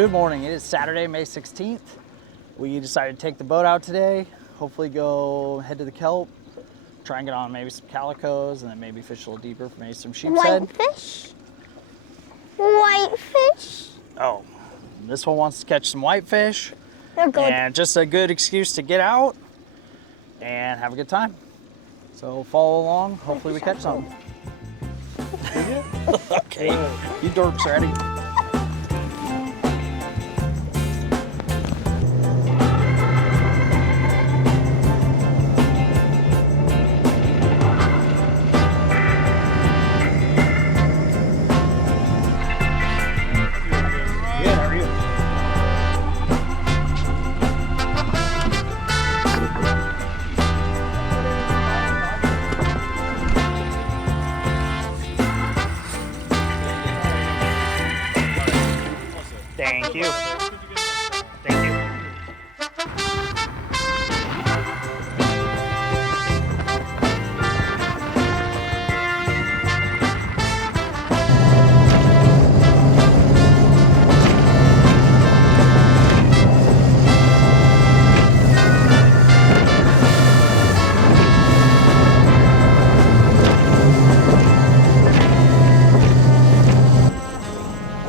Good morning. It is Saturday, May 16th. We decided to take the boat out today. Hopefully head to the kelp, try and get on maybe some calicos, and then maybe fish a little deeper for maybe some sheep's head. Whitefish? Whitefish? Oh, this one wants to catch some whitefish. They're good. And just a good excuse to get out and have a good time. So follow along. Hopefully we catch something. Okay, you dorks ready? Thank you. Thank you.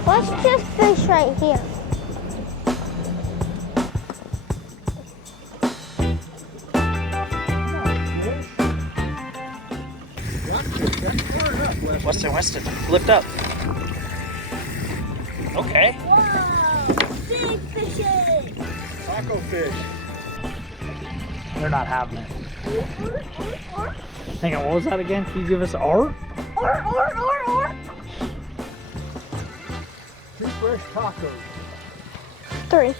Let's just fish right here. Weston, lift up. Okay. Whoa, big fishes. Taco fish. They're not having it. Hang on, what was that again? Can you give us art? Or. 2 fresh tacos. 3.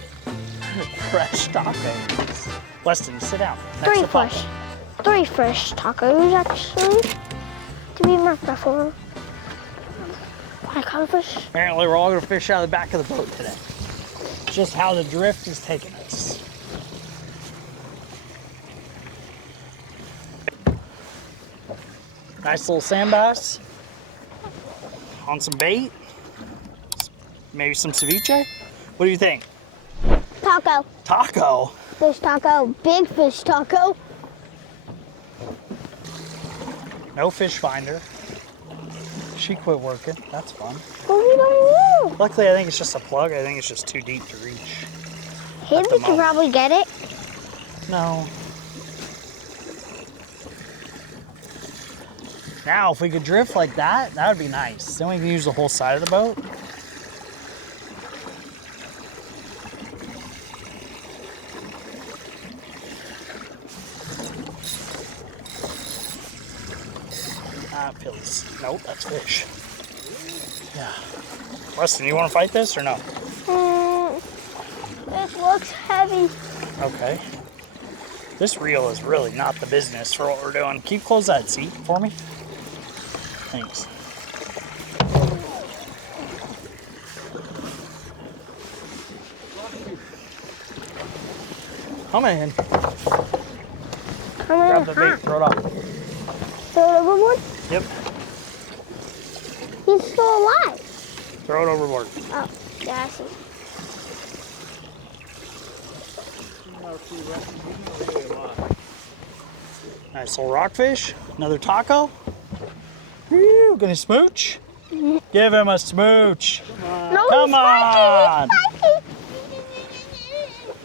Fresh tacos. Weston, sit down. Next 3 to Papa. fresh. 3 fresh tacos, actually. To be more careful. I caught a fish. Apparently we're all gonna fish out of the back of the boat today. Just how the drift is taking us. Nice little sand bass. On some bait. Maybe some ceviche. What do you think? Taco. Taco. Fish taco. Big fish taco. No fish finder. She quit working. That's fun. But we don't know. Luckily, I think it's just a plug. I think it's just too deep to reach. Him the can moment. probably get it. No. Now, if we could drift like that, that would be nice. Then we can use the whole side of the boat. That feels, nope, that's fish. Yeah. Weston, you want to fight this or no? This looks heavy. Okay. This reel is really not the business for what we're doing. Can you close that seat for me? Thanks. Come in. Grab the bait, throw it up. Throw it overboard? Yep. He's still alive. Throw it overboard. Oh, yeah, I see. Nice little rockfish. Another taco. Woo, gonna smooch? Give him a smooch. No, Come he's on. spiky.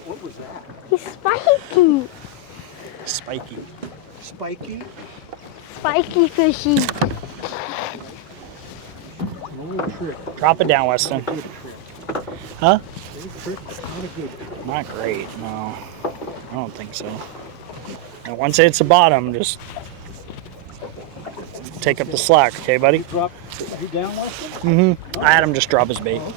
What was that? He's spiky. Spiky. Spiky? Spiky fishy. No trick. Drop it down, Weston. Good trick. Huh? Good trick, but not a good trick. Not great, no. I don't think so. And once it's the bottom, just take up the slack, okay, buddy? Drop you down, Weston? Mm-hmm. I had him just drop his bait. Okay.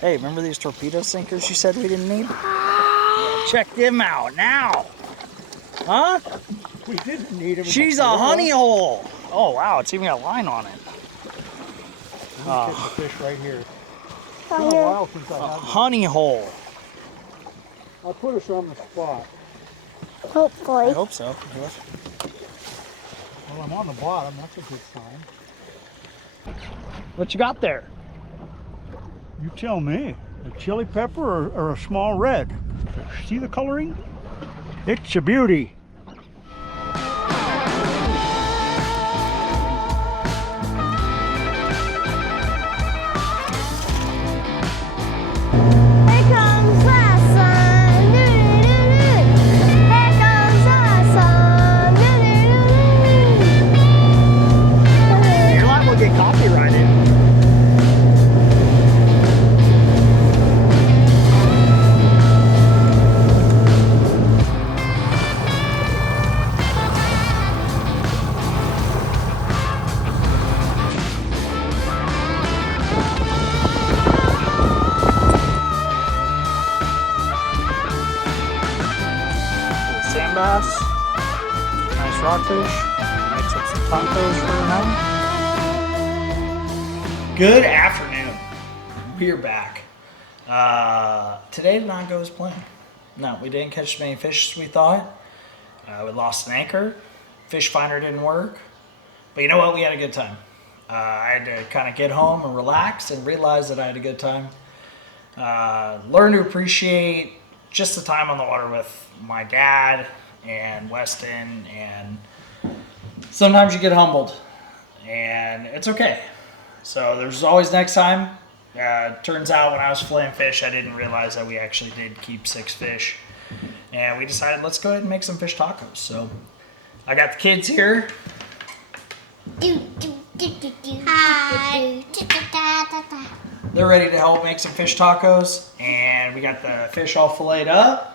Hey, remember these torpedo sinkers you said we didn't need? Check them out now. Huh? We didn't need him. She's a honey hole. Oh, wow, it's even got a line on it. I'm gonna catch a fish right here. It's Right been a here. while since I A had one. honey hole. I'll put us on the spot. I Hopefully. hope so. Well, I'm on the bottom. That's a good sign. What you got there? You tell me. A chili pepper or a small red? See the coloring? It's a beauty. Here comes the sun. Doo-doo-doo-doo. Here comes the sun. Doo-doo-doo-doo. You're liable to get copyrighted. Sand bass, nice rockfish, mix up some tacos for tonight. Good afternoon. We're back. Today did not go as planned. No, we didn't catch as many fish as we thought. We lost an anchor. Fish finder didn't work. But you know what? We had a good time. I had to kind of get home and relax and realize that I had a good time. Learn to appreciate just the time on the water with my dad and Weston, and sometimes you get humbled, and it's okay. So there's always next time. Turns out when I was filleting fish, I didn't realize that we actually did keep 6 fish, and we decided let's go ahead and make some fish tacos. So I got the kids here. Hi. They're ready to help make some fish tacos, and we got the fish all filleted up.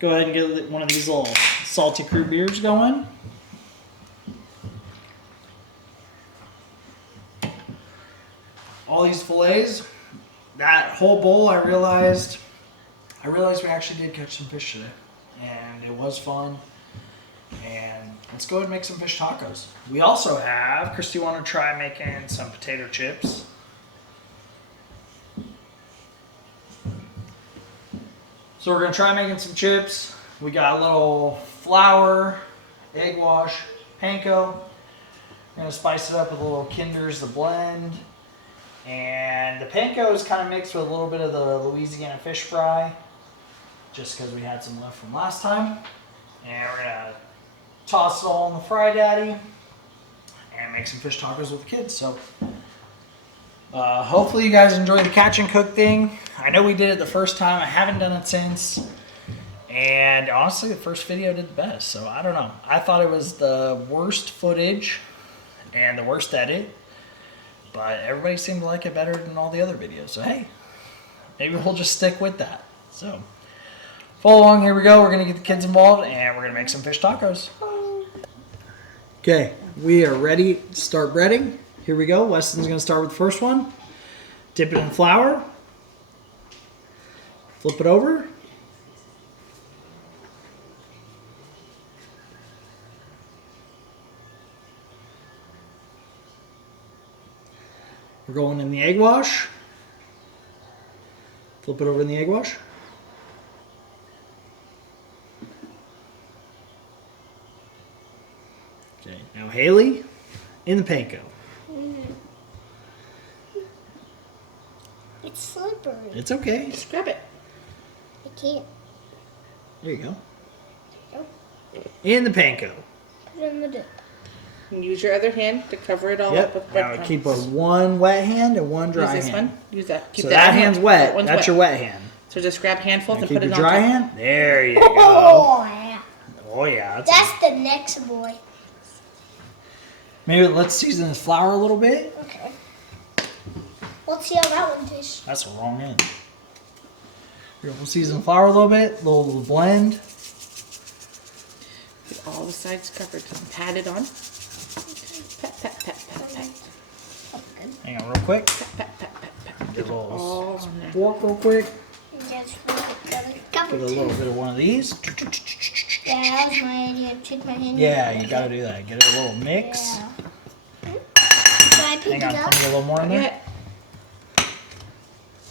Go ahead and get one of these little salty crew beers going. All these fillets, that whole bowl, I realized we actually did catch some fish today, and it was fun. And let's go ahead and make some fish tacos. We also have, Christy want to try making some potato chips. So we're gonna try making some chips. We got a little flour, egg wash, panko. We're gonna spice it up with a little Kinder's the blend. And the panko is kind of mixed with a little bit of the Louisiana fish fry, just because we had some left from last time. And we're gonna toss it all in the fry daddy and make some fish tacos with the kids. So hopefully you guys enjoy the catch and cook thing. I know we did it the first time. I haven't done it since. And honestly, the first video did the best. So I don't know. I thought it was the worst footage and the worst edit. But everybody seemed to like it better than all the other videos. So hey, maybe we'll just stick with that. So follow along. Here we go. We're going to get the kids involved and we're going to make some fish tacos. Okay, we are ready to start breading. Here we go. Weston's going to start with the first one. Dip it in flour. Flip it over. We're going in the egg wash. Flip it over in the egg wash. Okay, now Haley in the panko. It's slippery. It's okay. Just grab it. I can't. There you go. Nope. In the panko. Put it in the dip. And use your other hand to cover it all up Yep. with Now breadcrumbs. keep a one wet hand and one dry Use this hand. one. Use that. Keep So that hand. hand's wet. That one's That's your wet hand. So just grab handfuls Now and keep put it your on dry top. hand. There you go. Oh, yeah. Oh yeah. That's the next boy. Maybe let's season this flour a little bit. Okay. Let's see how that one tastes. That's the wrong end. Here, we'll season the flour a little bit. A little blend. Get all the sides covered and pat it on. Pat, pat, pat, pat, pat. Hang on real quick. Pat, pat, pat, pat. Get a All little on there. fork real quick. That's really good. Get a little bit of one of these. Yeah, that was my idea. Take my hand. Yeah, you gotta do that. Get it a little mix. Yeah. Can I pick Hang it on, up? put me a little more in there. Yeah.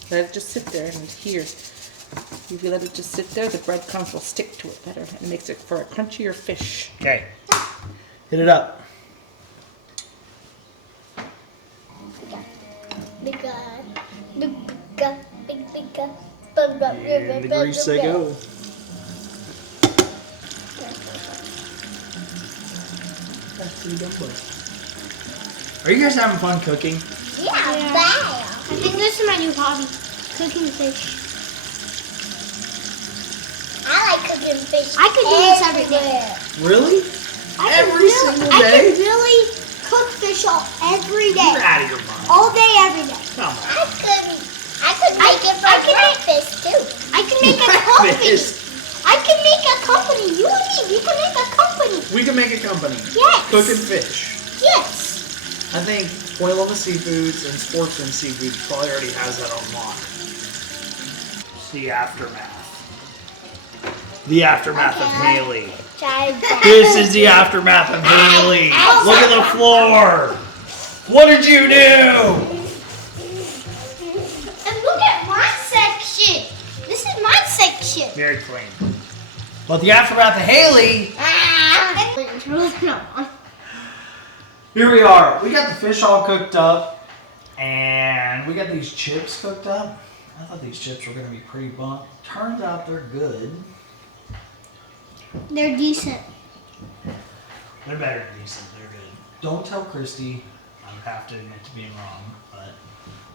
Let it just sit there and here. If you let it just sit there, the breadcrumbs will stick to it better. It makes it for a crunchier fish. Okay. Hit it up. Big guy. And the grease they go. Are you guys having fun cooking? Yeah. I think this is my new hobby, cooking fish. I like cooking fish. I could do this every day. Really? Every single I day? could really cook fish every day. You're out of your mind. All day, every day. Come on. I could make it for breakfast too. I can make a company. I can make a company. You and me, we can make a company. We can make a company. Yes. Cooking fish. Yes. I think Point Loma Seafoods and Sportsman Seafood probably already has that on lock. It's the aftermath. The aftermath of Haley. This is the aftermath of Haley. Look at the floor. What did you do? And look at my section. This is my section. Very clean. But the aftermath of Haley. Here we are. We got the fish all cooked up, and we got these chips cooked up. I thought these chips were going to be pretty bunk. Turns out they're good. They're decent. They're better than decent. They're good. Don't tell Christy. I would have to admit to being wrong, but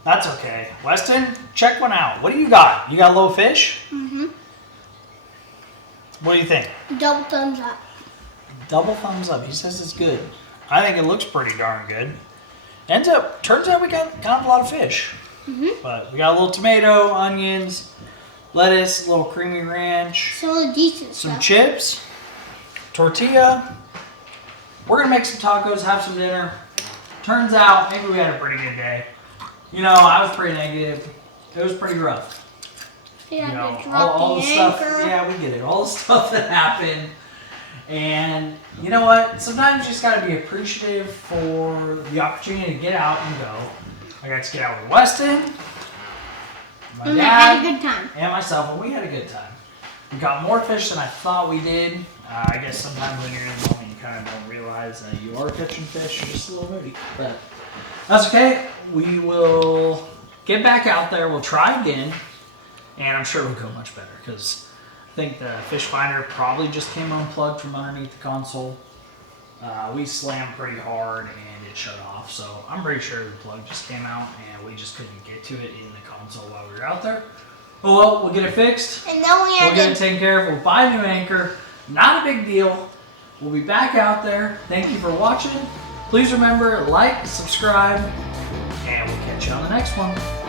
that's okay. Weston, check one out. What do you got? You got a little fish? Mm-hmm. What do you think? Double thumbs up. Double thumbs up. He says it's good. I think it looks pretty darn good. Turns out we got kind of a lot of fish. Mm-hmm. But we got a little tomato, onions, lettuce, a little creamy ranch, So decent some stuff. chips, tortilla. We're gonna make some tacos, have some dinner. Turns out maybe we had a pretty good day. You know, I was pretty negative. It was pretty rough. Yeah, You know, to drop all the the stuff. anchor. Yeah, we get it. All the stuff that happened. And you know what? Sometimes you just gotta be appreciative for the opportunity to get out and go. I got to get out with Weston, my And I dad, had a good time. and myself, and we had a good time. We got more fish than I thought we did. I guess sometimes when you're in the moment, you kind of don't realize that you are catching fish. You're just a little moody, but that's okay. We will get back out there. We'll try again, and I'm sure it'll go much better because I think the fish finder probably just came unplugged from underneath the console. We slammed pretty hard and it shut off, so I'm pretty sure the plug just came out and we just couldn't get to it in the console while we were out there. Oh well, we'll get it fixed. And then we We'll had get it to. taken care of. We'll buy a new anchor. Not a big deal. We'll be back out there. Thank you for watching. Please remember, like, subscribe, and we'll catch you on the next one.